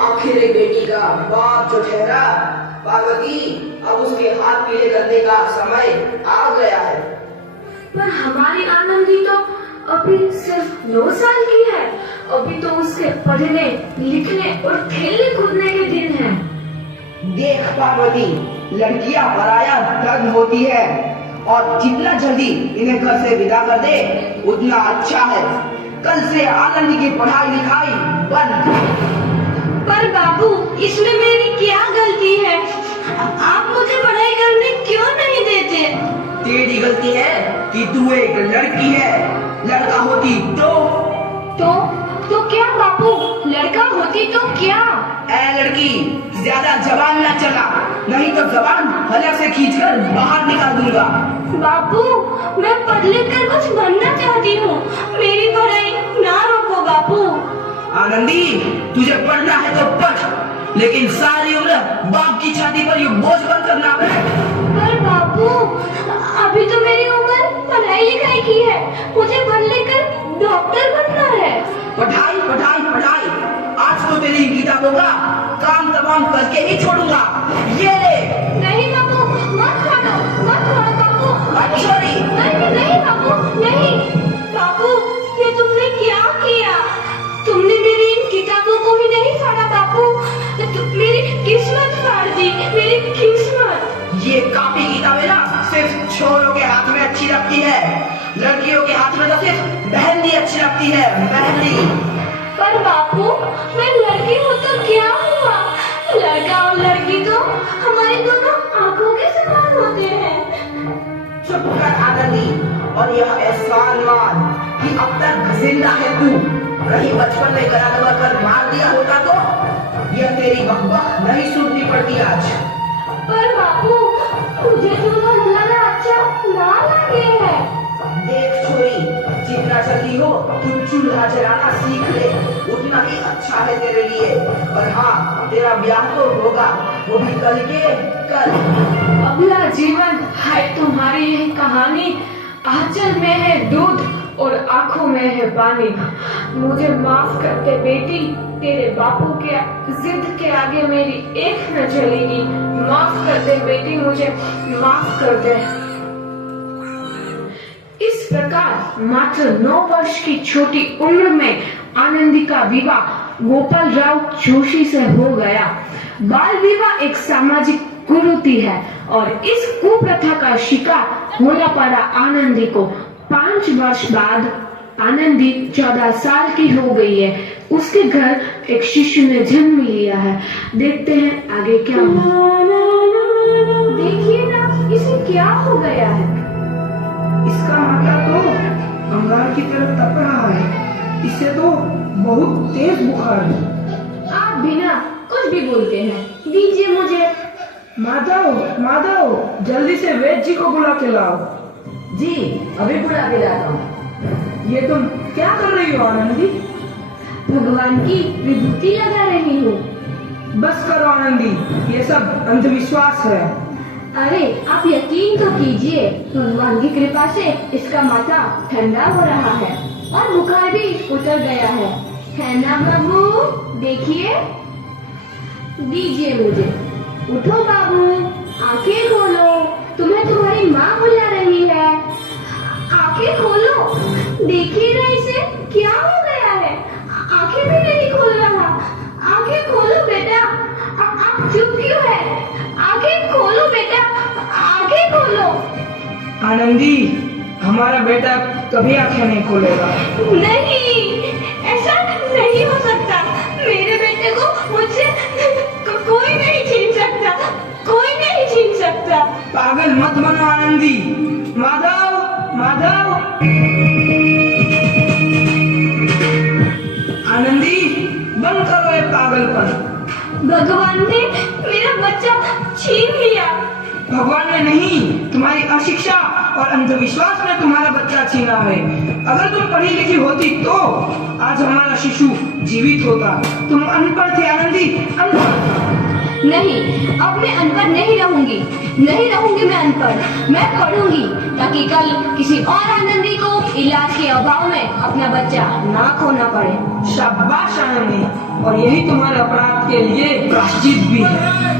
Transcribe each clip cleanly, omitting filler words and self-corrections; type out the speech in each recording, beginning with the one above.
आखिर एक बेटी का बाप जो ठहरा, पार्वती अब उसके हाथ पीले करने का समय आ गया है। पर हमारी आनंदी तो अभी सिर्फ 9 साल की है। अभी तो उसके पढ़ने लिखने और खेलने कूदने के दिन हैं। देख पार्वती, लड़कियां पराया धन होती है और जितना जल्दी इन्हें घर से विदा कर दे उतना अच्छा है। कल से आनंदी की पढ़ाई लिखाई बंद। पर बाबू, इसमें मेरी क्या गलती है? आप मुझे पढ़ाई करने क्यों नहीं देते? तेरी गलती है कि तू एक लड़की है। लड़का होती तो क्या बाबू? लड़का होती तो क्या? ऐ लड़की, ज्यादा जबान न चला, नहीं तो जबान हलक से खींचकर बाहर निकाल दूंगा। बाबू, मैं पढ़ लिख कर कुछ बनना चाहती हूँ। मेरी पढ़ाई ना रोको बाबू। आनंदी, तुझे पढ़ना है तो पढ़, लेकिन सारी उम्र बाप की छाती पर ये बोझ बनकर ना बैठ। पर बाबू, अभी तो मेरी उम्र पढ़ाई लिखाई की है। मुझे पढ़ लिख कर डॉक्टर बनना है। पढ़ाई पढ़ाई पढ़ाई, आज तो तेरी किताबों का काम तमाम करके ही छोड़ूंगा। ये ले। नहीं बाबू, मत छोड़ो बाबू। छोड़ी। नहीं बाबू, नहीं। बाबू, ये तुमने क्या किया? तुमने मेरी इन किताबों को ही नहीं फाड़ा बाबू, मेरी किस्मत फाड़ दी, मेरी किस्मत। ये कापी किताबें ना सिर्फ छोरों के हाथ में अच्छी लगती है, लड़कियों के हाथ में तो सिर्फ मेहंदी अच्छी लगती है, मेहंदी। पर बापू, मैं लड़की हूँ तो क्या हुआ? लड़का और लड़की तो हमारी दोनों आंखों के समान होते हैं। चुप कर आनंदी, और यह एहसान मान कि अब तक जिंदा है तू। कहीं बचपन में गला दबा कर मार दिया होता तो यह तेरी बकबक नहीं सुननी पड़ती आज। पर बापू, मुझे चूल्हा जलाना अच्छा ना लगे है। देख छोरी, जितना जल्दी हो तू चूल्हा जलाना सीख ले, उतना ही अच्छा है तेरे लिए। और हाँ, तेरा ब्याह तो होगा, वो भी कल के कल। अगला जीवन है तुम्हारी यह कहानी। आंचल में है दूध और आंखों में है पानी। मुझे माफ कर दे बेटी, तेरे बापू के जिद के आगे मेरी एक न चलेगी। माफ कर दे बेटी, मुझे माफ कर दे। इस प्रकार मात्र 9 वर्ष की छोटी उम्र में आनंदी का विवाह गोपाल राव जोशी से हो गया। बाल विवाह एक सामाजिक कुरीति है और इस कुप्रथा का शिकार होना पड़ा आनंदी को। 5 वर्ष बाद आनंदी 14 साल की हो गई है। उसके घर एक शिशु ने जन्म लिया है। देखते हैं आगे क्या हुआ। देखिए ना, इसे क्या हो गया है? इसका माथा तो अंगार की तरफ तप रहा है। इसे तो बहुत तेज बुखार है। आप बिना कुछ भी बोलते हैं, दीजिए मुझे। माधव, जल्दी से वैद्य जी को बुला के लाओ। जी, अभी बुला के लाता हूँ। ये तुम क्या कर रही हो आनंदी? भगवान की विभूति लगा रही हूँ। बस करो आनंदी, ये सब अंधविश्वास है। अरे आप यकीन तो कीजिए, भगवान की कृपा से इसका माथा ठंडा हो रहा है और बुखार भी उतर गया है ना बाबू? देखिए, दीजिए मुझे। उठो बाबू, आंखें खोलो, तुम्हें तुम्हारी माँ बुला रही है। आंखें खोलो, देखिए ना इसे क्या हो गया है। आंखें भी नहीं खोल रहा। आंखें खोलो बेटा। आप चुप क्यों है? आंखें खोलो बेटा, आंखें खोलो। आनंदी, हमारा बेटा कभी आंखें नहीं खोलेगा। नहीं, ऐसा नहीं हो सकता। मेरे बेटे को मुझसे कोई नहीं छीन सकता, कोई नहीं छीन सकता। पागल मत बनो आनंदी। माधव, आनंदी, बंद करो ये पागलपन। भगवान ने मेरा बच्चा छीन लिया। भगवान ने नहीं, तुम्हारी अशिक्षा और अंधविश्वास ने तुम्हारा बच्चा छीना है। अगर तुम पढ़ी लिखी होती तो आज हमारा शिशु जीवित होता। तुम अनपढ़ थे आनंदी, अनपढ़। नहीं, अब मैं अनपढ़ नहीं रहूंगी। नहीं रहूंगी मैं अनपढ़। मैं पढ़ूंगी ताकि कल किसी और आनंदी को इलाज के अभाव में अपना बच्चा ना खोना पड़े। शाबाश आनंदी, और यही तुम्हारे अपराध के लिए प्रायश्चित भी है।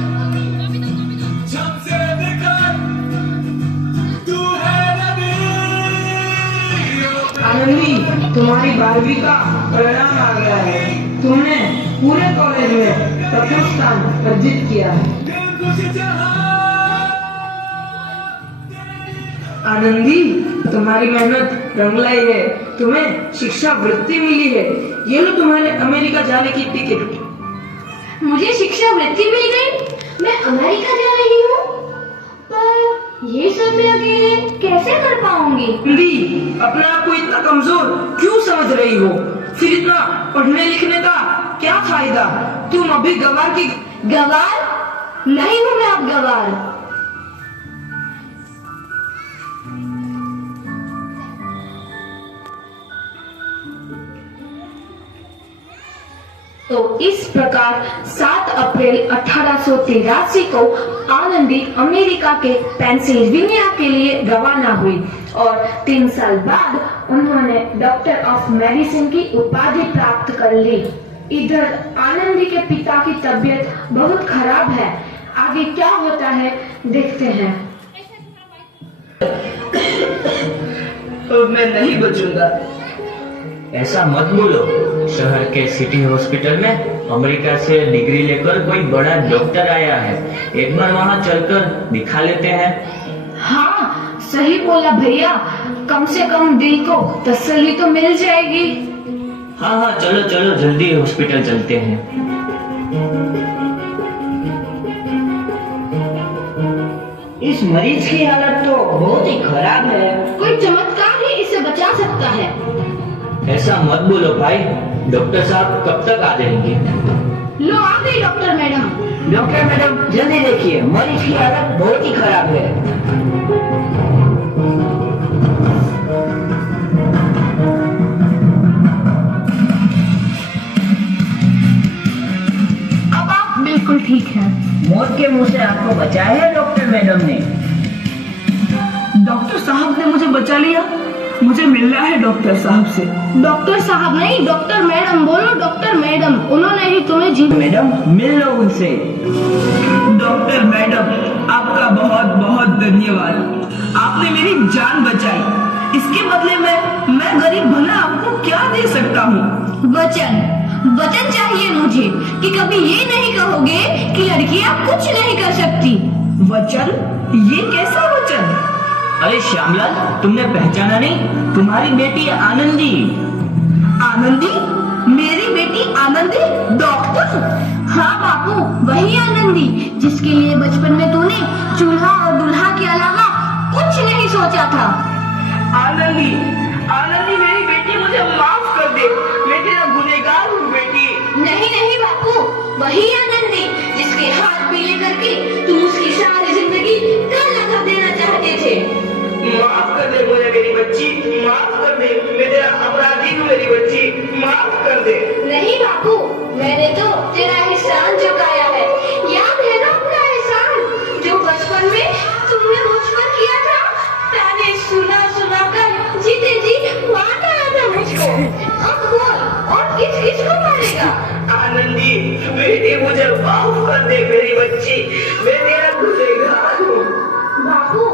आनंदी, तुम्हारी 12वीं का परिणाम आ गया है। तुमने पूरे कॉलेज में प्रथम स्थान अर्जित किया है। आनंदी, तुम्हारी मेहनत रंग लाई है। तुम्हें शिक्षा वृत्ति मिली है। ये लो तुम्हारे अमेरिका जाने की टिकट। मुझे शिक्षा वृत्ति मिल गई, मैं अमेरिका जा रही हूँ। पर ये सब मैं अकेले कैसे कर पाऊंगी? आनंदी, अपने आप को इतना कमजोर क्यों समझ रही हो? फिर इतना पढ़ने लिखने का क्या फायदा? तुम अभी गवार की गवार नहीं हूँ मैं अब गवार। तो इस प्रकार 7 अप्रैल 1883 को आनंदी अमेरिका के पेंसिल्वेनिया के लिए रवाना हुई और 3 साल बाद उन्होंने डॉक्टर ऑफ मेडिसिन की उपाधि प्राप्त कर ली। इधर आनंदी के पिता की तबीयत बहुत खराब है। आगे क्या होता है देखते हैं। तो मैं नहीं बचूंगा। ऐसा मत बोलो। शहर के सिटी हॉस्पिटल में अमेरिका से डिग्री लेकर कोई बड़ा डॉक्टर आया है। एक बार वहाँ चलकर दिखा लेते हैं। हाँ, सही बोला भैया। कम से कम दिल को तसल्ली तो मिल जाएगी। हाँ हाँ, चलो चलो जल्दी हॉस्पिटल चलते हैं। इस मरीज की हालत तो बहुत ही खराब है। कोई चमत्कार ही इसे बचा सकता है। ऐसा मत बोलो भाई। डॉक्टर साहब कब तक आ जाएंगे? लो आ गई डॉक्टर मैडम। डॉक्टर मैडम, जल्दी देखिए, मरीज की हालत बहुत ही खराब है। अब आप बिल्कुल ठीक हैं। मौत के मुंह से आपको बचाया है डॉक्टर मैडम ने। डॉक्टर साहब ने मुझे बचा लिया। मुझे मिलना है डॉक्टर साहब से। डॉक्टर साहब नहीं, डॉक्टर मैडम बोलो। डॉक्टर मैडम, उन्होंने ही तुम्हें जी। मैडम, मिल लो उनसे। डॉक्टर मैडम, आपका बहुत बहुत धन्यवाद। आपने मेरी जान बचाई। इसके बदले में मैं गरीब भला आपको क्या दे सकता हूँ? वचन चाहिए मुझे कि कभी ये नहीं कहोगे कि लड़कियां कुछ नहीं कर सकती। वचन? ये कैसा वचन? अरे श्यामलाल, तुमने पहचाना नहीं? तुम्हारी बेटी आनंदी। आनंदी? मेरी बेटी आनंदी? डॉक्टर? हाँ बापू, वही आनंदी जिसके लिए बचपन में तूने चूल्हा और दूल्हा के अलावा कुछ नहीं सोचा था। आनंदी, आनंदी मेरी बेटी, मुझे माफ कर दे। मैं तेरा गुनहगार हूँ बेटी। नहीं नहीं बापू, वही आनंदी जिसके हाथ पीले करके तुम उसकी सारी जिंदगी काला कर देना चाहते थे। माफ कर दे मुझे मेरी बच्ची, माफ कर दे। मैं तेरा अपराधी हूँ मेरी बच्ची, माफ कर दे। नहीं बापू, मैंने तो तेरा एहसान चुकाया है। याद है ना अपना एहसान जो बचपन में तुमने मुझ पर किया था? ताने सुना सुना कर जीते जी मार डाला था मुझको। अब बोल, और किस किस को मारेगा? आनंदी बेटी, मुझे माफ कर दे मेरी बच्ची। मैं तेरा गुनहगार हूँ। बापू,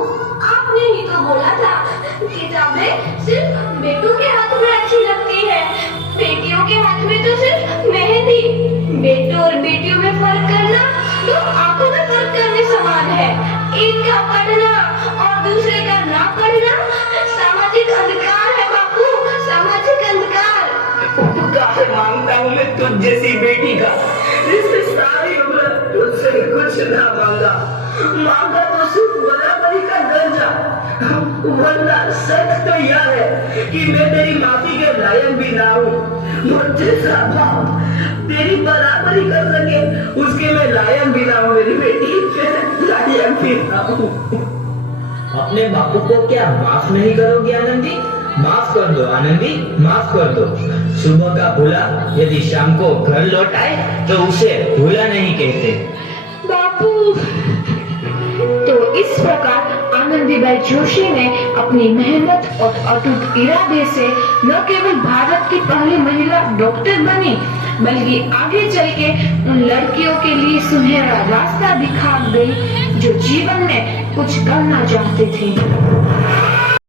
आपने ही तो बोला था किताबें सिर्फ बेटों के हाथ में अच्छी लगती है, बेटियों के हाथ में तो सिर्फ मेहंदी। बेटों और बेटियों में फर्क करना तो आंखों में फर्क करने समान है। एक का पढ़ना और दूसरे का ना पढ़ना सामाजिक अंधकार है बापू, सामाजिक अंधकार। उपकार मांगता हूँ मैं तुझ जैसी बेटी का। इससे सारी उम्र तुझसे कुछ ना मांगा। मांगा तो सिर्फ बराबरी का दर्जा। वरना सच तो यह है कि मैं तेरी माफी के लायक भी ना हूँ। मुझे बाप तेरी बराबरी कर सके उसके मैं लायक भी ना हूँ मेरी बेटी, लायक भी ना हूँ। अपने बापू को क्या माफ नहीं करोगे आनंदी? माफ कर दो आनंदी, माफ कर दो। सुबह का भूला यदि शाम को घर लौट आए तो उसे भूला नहीं कहते। प्रकार आनंदीबाई जोशी ने अपनी मेहनत और अटूट इरादे से न केवल भारत की पहली महिला डॉक्टर बनी, बल्कि आगे चल के उन लड़कियों के लिए सुनहरा रास्ता दिखा गई जो जीवन में कुछ करना चाहते थे।